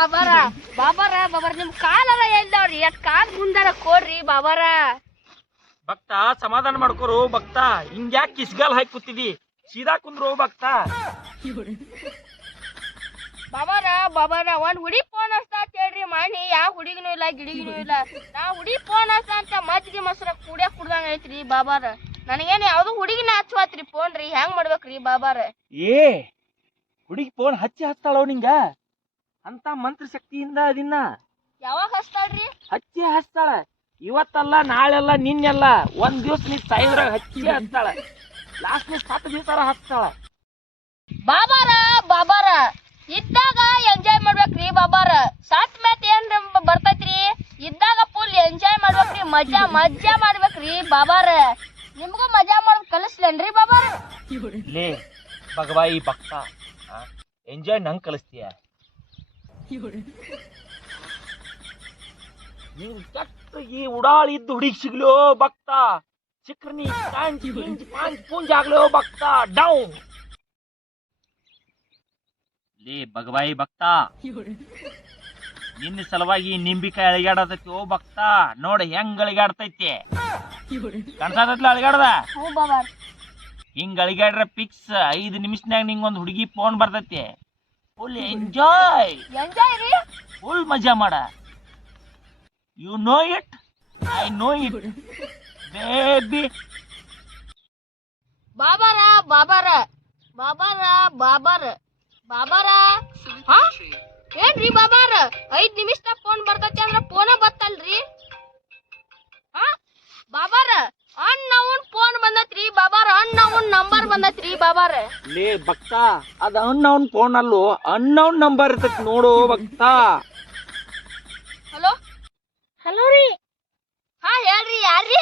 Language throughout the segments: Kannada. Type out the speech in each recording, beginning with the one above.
ಬಾಬಾರ ಬಾಬಾರ ಬಾಬಾರ ನಿಮ್ ಕಾಲೆಲ್ಲ ಎಲ್ದವ್ರಿ ಎಷ್ಟ್ ಕಾಲ್ ಮುಂದಾರ ಕೊಡ್ರಿ ಬಾಬಾರ. ಭಕ್ತ ಸಮಾಧಾನ ಮಾಡ್ಕೋರು ಭಕ್ತ, ಹಿಂಗ್ಯಾಕ್ ಕಿಸ್ಗಾಲ್ ಹಾಕಿ ಕೂತಿದಿ, ಸೀದಾ ಕುಂದ್ರು ಭಕ್ತ. ಬಾಬಾರ ಬಾಬಾರ ಒಂದ್ ಹುಡಿ ಫೋನ್ ಹಚ್ತಾ ಅಂತ ಹೇಳ್ರಿ ಮಾಡಿ, ಯಾವ ಹುಡುಗಿನೂ ಇಲ್ಲ ಗಿಡಿಗಿನೂ ಇಲ್ಲ. ನಾ ಹುಡಿ ಫೋನ್ ಹಚ್ತಾ ಅಂತ ಮಜ್ಜಿಗೆ ಮೊಸರ ಕುಡ್ದಂಗ ಐತ್ರಿ ಬಾಬಾರ. ನನಗೇನ್ ಯಾವ್ದು ಹುಡುಗಿನ ಹಚ್ಚುವತ್ರಿ ಫೋನ್ ರೀ, ಹೆಂಗ್ ಮಾಡ್ಬೇಕ್ರಿ ಬಾಬಾರ? ಏ ಹುಡುಗಿ ಫೋನ್ ಹಚ್ತಾಳೋ ನಿಂಗ? ಅಂತ ಮಂತ್ರ ಶಕ್ತಿಯಿಂದ ಅದಿನ್ನ ಯಾವಾಗ ಹಚ್ತಾಳ್ರಿ? ಹಚ್ತಾಳ. ಇವತ್ತಲ್ಲ ನಾಳೆಲ್ಲ ನಿನ್ನೆಲ್ಲ ಒಂದ್ ದಿವ್ಸ ನೀ ಸಾಯಿದ್ರಾಗ ಹಚ್ತಾಳ. ಲಾಸ್ಟ್ 7 ದಿವಸ ಹಚ್ತಾಳ. ಬಾಬಾರ ಬಾಬಾರ ಇದ್ದಾಗ ಎಂಜಾಯ್ ಮಾಡ್ಬೇಕ್ರಿ ಬಾಬಾರ. ಸತ್ ಮ್ಯಾತ್ ಏನ್ ಬರ್ತೈತ್ರಿ? ಇದ್ದಾಗ ಫುಲ್ ಎಂಜಾಯ್ ಮಾಡ್ಬೇಕ್ರಿ, ಮಜಾ ಮಜಾ ಮಾಡ್ಬೇಕ್ರಿ ಬಾಬಾರ. ನಿಮ್ಗೂ ಮಜಾ ಮಾಡೋದ್ ಕಲಿಸ್ಲೇನ್ರಿ ಬಾಬಾರ? ಲೇ ಭಗವಾಯಿ ಭಕ್ತ, ಎಂಜಾಯ್ ನಂಗ್ ಕಲಿಸ್ತೀಯ? ನೀನ್ ಕೆಟ್ಟ ಈ ಉಡಾಳಿದ್ದು ಹುಡುಗಿ ಸಿಗ್ಲೋ ಭಕ್ತ, ಸಿಕ್ರ ನೀ ಪೂಂಜ್ ಆಗ್ಲೋ ಭಕ್ತ. ಡೌನ್ ಲೇ ಭಗವಾಯಿ ಭಕ್ತ, ನಿನ್ನ ಸಲುವಾಗಿ ನಿಂಬಿಕಾಯಿ ಅಳಿಗಾಡತೈತಿ ಓ ಭಕ್ತ. ನೋಡಿ ಹೆಂಗ್ ಅಳಿಗಾಡ್ತೈತಿ, ಕನ್ಸಾತೈತ್ಲ ಅಳಿಗಾಡ್ದ? ಹಿಂಗ್ ಅಳಿಗಾಡ್ರ ಫಿಕ್ಸ್ 5 ನಿಮಿಷನ್ಯಾಗ ನಿಂಗೊಂದ್ ಹುಡುಗಿ ಫೋನ್ ಬರ್ತೈತಿ. ಫುಲ್ ಎಂಜಾಯ್ ರೀ, ಫುಲ್ ಮಜಾ ಮಾಡ. You know it, I know it baby. ಬಾಬಾರ ಬಾಬಾರ ಬಾಬಾರ ಬಾಬಾರ ಬಾಬಾರ ಏನ್ರಿ ಬಾಬಾರ 5 ನಿಮಿಷದಾಗ ಫೋನ್ ಬರ್ತೈತಿ ಅಂದ್ರ ಫೋನ ಬತ್ತಲ್ರಿ? ಬಾಬಾರ ಅಣ್ಣವನ್ ಫೋನ್ ಬಂದತ್ರಿ ಬಾಬಾರ, ಅಣ್ಣವನ್ ನಂಬರ್ ಬಂದತ್ರಿ ಬಾಬಾರ. ಲೇ ಭಕ್ತ, ಅದ ಅಣ್ಣವನ್ ಫೋನ್ ಅಲ್ಲೋ, ಅಣ್ಣವನ್ ನಂಬರ್ ಇರ್ತೈತಿ ನೋಡು ಭಕ್ತ. ಹಲೋ ಹಲೋ ರೀ. ಹಾ ಹೇಳ್ರಿ, ಯಾರ್ರಿ?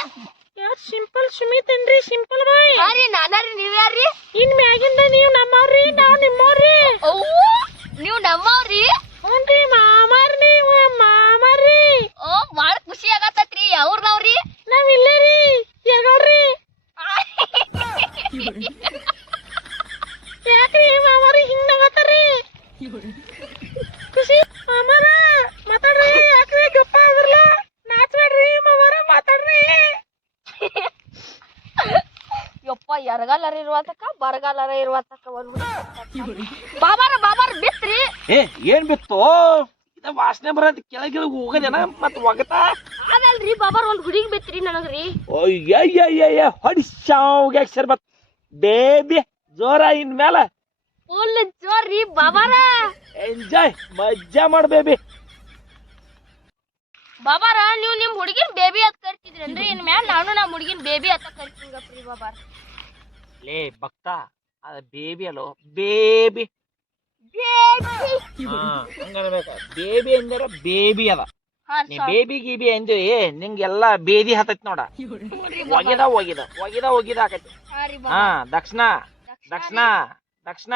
ಯಾರ್ ಸಿಂಪಲ್ ಸುಮಿತ್ ಏನ್ರಿ? ಸಿಂಪಲ್ ಬಾಯ್. ಹಾ ರೀ, ನಾನಾರಿ. ನೀವ್ ಯಾರ್ರಿ? ಇನ್ ಮ್ಯಾಗಿಂದ ನೀವ್ ನಮ್ಮವ್ರಿ, ನಾವ್ ನಿಮ್ಮವ್ರಿ. ನೀವ್ ನಮ್ಮವ್ರಿ? ಹ್ಞೂನ್ರಿ ಮಾಮಾರ್, ನೀವ್ ಮಾಮಾರ್ರಿ. ಓ ಬಾಳ ಖುಷಿ ಆಗತ್ತತ್ರಿ. ಅವ್ರದವ್ರಿ? ನಾವ್ ಇಲ್ಲೇ ರೀ, ಎರಗಳ್ರಿ. ಯಾಕ್ರಿ ಮಾಮಾರಿ ಹಿಂಗ್ ನಗತ್ತಾರ್ರಿ? ಖುಷಿ ಮಾಮಾರ ಮಾತಾಡ್ರಿ. ಯಾಕ್ರಿ ಗಪ್ಪ ಆದ್ರಲ್ಲ? ನಾಚ್ಬೇಡ್ರಿ ಮಾಮಾರ, ಮಾತಾಡ್ರಿ. ಯಪ್ಪ, ಎರಗಾಲರ ಇರುವತಕ್ಕ ಬರಗಾಲರ ಇರುವತಕ್ಕ ಬಾಬಾರ ಬಾಬಾರ ಬಿತ್ರಿ. ಏನ್ ಬಿತ್ತು? ಇದ ವಾಸನೆ ಬರತ್, ಕೆಳಗಿಳ ಹೋಗದೇನ ಮತ್ ಒಗತಾ ಅದಲ್ರಿ ಬಾಬಾರ, ಒಂದ್ ಹುಡುಗಿ ಬಿತ್ರಿ ನನಗ್ರಿ. ಅಯ್ಯ ಹೊಡಿಸ್ಯಾವ್ಗೆ ಬತ್ ಬೇಬಿ ಜೋರ. ಇನ್ ಮೇಲೆ ಫುಲ್ ಜೋರ್ರಿ ಬಾಬಾರ. ಎಂಜಾಯ್ ಮಜಾ ಮಾಡ್ ಬೇಬಿ. ಬಾಬಾರ ನೀವು ನಿಮ್ ಹುಡುಗಿನ ಬೇಬಿ ಅಂತ ಕರ್ತಿದ್ರನ್ರಿ, ಇನ್ ಮ್ಯಾಲ ನಾನು ನಮ್ ಹುಡುಗಿನ ಬೇಬಿ ಅಂತ ಕರ್ತೀನಪ್ರಿ ಬಾಬಾರ. ಲೇ ಭಕ್ತ, ಅದ ಬೇಬಿ ಅಲ್ಲೋ, ಬೇಬಿ ಹಂಗನ್ಬೇಕ. ಬೇಬಿ ಅಂದ್ರ ಬೇಬಿ ಅದ. ನೀ ಬೇಬಿ ಗೀಬಿ ಅಂದ್ರಿ ನಿಂಗೆಲ್ಲಾ ಬೇದಿ ಹತ್ತೈತಿ ನೋಡ. ಒಗಿದ ಒಗಿದ ಒಗಿದ ಒಗಿದ ಆಕೈತಿ. ಹಾ, ದಕ್ಷಿಣ ದಕ್ಷಿಣ ದಕ್ಷಿಣ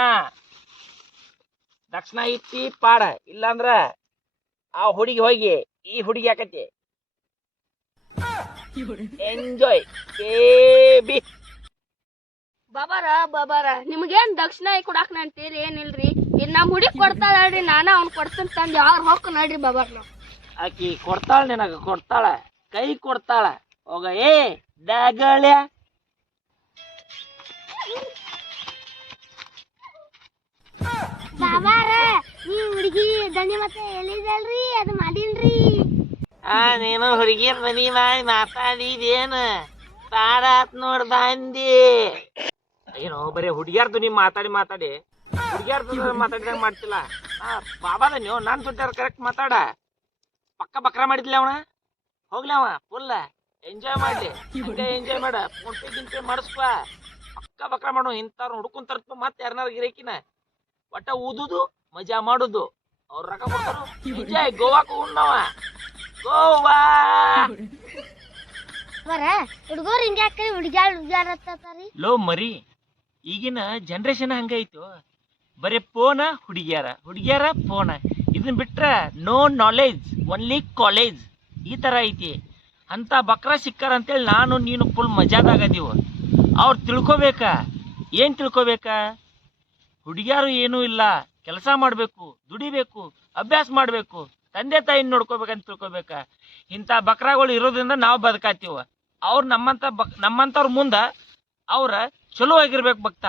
ದಕ್ಷಿಣ ಇಟ್ಟಿ ಪಾಡ. ಇಲ್ಲಾಂದ್ರ ಆ ಹುಡುಗಿ ಹೋಗಿ ಈ ಹುಡುಗಿ ಆಕೈತಿ. Enjoy baby. ಬಾಬಾರ ಬಾಬಾರ ನಿಮ್ಗೇನ್ ದಕ್ಷಿಣ ಕೊಡಾಕ್ ಅಂತೇಳಿ ಏನಿಲ್ರಿ. ಇನ್ ನಮ್ ಹುಡುಗಿ ಕೊಡ್ತಾಳ್ರಿ, ನಾನ ಅವ್ನ್ ಕೊಡ್ತಂತ ತಂದ್ ಯಾರ ಹೊಕ್ಕ ನೋಡ್ರಿ ಬಾಬಾರ್. ನಾವ್ ಆಕಿ ಕೊಡ್ತಾಳ, ನಿನಗ ಕೊಡ್ತಾಳ, ಕೈ ಕೊಡ್ತಾಳ. ಹೋಗ ಏ ಡಾಗಳ್ಯ. ಬಾಬಾರ ನೀ ಹುಡುಗಿ ದಣಿ ಮತ್ತೆ ಎಲ್ಲಿದಲ್ರಿ? ಅದು ಮಾಡಿಲ್ರಿ. ನೀನು ಹುಡುಗಿ ಮನಿ ಮಾಡಿ ಮಾತಾಡಿದೇನ? ತಾಡಾತ್ ನೋಡ್ದ ಅಂದಿ. ಏನೋ ಬರೀ ಹುಡುಗಿಯಾರ ಧ್ವನಿ ಮಾತಾಡಿ ಹುಡುಗಿಯಾರ ಧ್ವನಿ ಮಾತಾಡಿದಂಗ ಮಾಡ್ತಿಲ್ಲ. ಬಾಬಾದ ನೀವು ನಾನ್ ಸುಟ್ಟಾರ ಕರೆಕ್ಟ್ ಮಾತಾಡ. ಪಕ್ಕ ಬಕ್ರ ಮಾಡಿದ್ಲಿ ಅವನ, ಹೋಗ್ಲಿ ಅವ ಫುಲ್ ಎಂಜಾಯ್ ಮಾಡ್ಲಿ. ಎಂಜಾಯ್ ಮಾಡ, ಫೋನ್ಪೇ ಗಿನ್ಪೇ ಮಾಡಿಸ್ಪ, ಪಕ್ಕ ಬಕ್ರ ಮಾಡು. ಇಂಥವ್ರ ಹುಡ್ಕೊಂತಾರ ಮತ್ತೆ ಯಾರನಾರ ಗಿರಾಕಿನ ಒಟ್ಟ ಊದುದು ಮಜಾ ಮಾಡುದು. ಅವ್ರ ರೊಕ್ಕ ಕೊಡ್ತಾರು. ಎಂಜಾಯ್. ಗೋವಾಕ್ ಉಣ್ಣವ ಗೋವಾ. ಹುಡುಗರು ಹಿಂಗ್ಯಾಕ್ರಿ ಹುಡುಗ್ಯಾರಿ? ಲೋ ಮರಿ, ಈಗಿನ ಜನರೇಷನ್ ಹಂಗೈತು. ಬರೀ ಫೋನ ಹುಡುಗಿಯಾರ ಫೋನ. ಇದನ್ನ ಬಿಟ್ರ ನೋ ನಾಲೆಜ್, ಒನ್ಲಿ ಕಾಲೇಜ್. ಈ ತರ ಐತಿ. ಅಂತ ಬಕ್ರ ಸಿಕ್ಕಾರ ಅಂತೇಳಿ ನಾನು ನೀನು ಫುಲ್ ಮಜಾದಾಗದೀವು. ಅವ್ರು ತಿಳ್ಕೊಬೇಕ. ಏನ್ ತಿಳ್ಕೊಬೇಕ? ಹುಡುಗಿಯಾರು ಏನೂ ಇಲ್ಲ, ಕೆಲಸ ಮಾಡ್ಬೇಕು, ದುಡಿಬೇಕು, ಅಭ್ಯಾಸ ಮಾಡ್ಬೇಕು, ತಂದೆ ತಾಯಿನ ನೋಡ್ಕೋಬೇಕಂತ ತಿಳ್ಕೊಬೇಕ. ಇಂಥ ಬಕ್ರಾಗಳು ಇರೋದ್ರಿಂದ ನಾವು ಬದುಕಾತೀವ. ಅವ್ರು ನಮ್ಮಂಥವ್ರ ಮುಂದ ಅವ್ರ ಚಲೋ ಆಗಿರ್ಬೇಕು ಭಕ್ತ.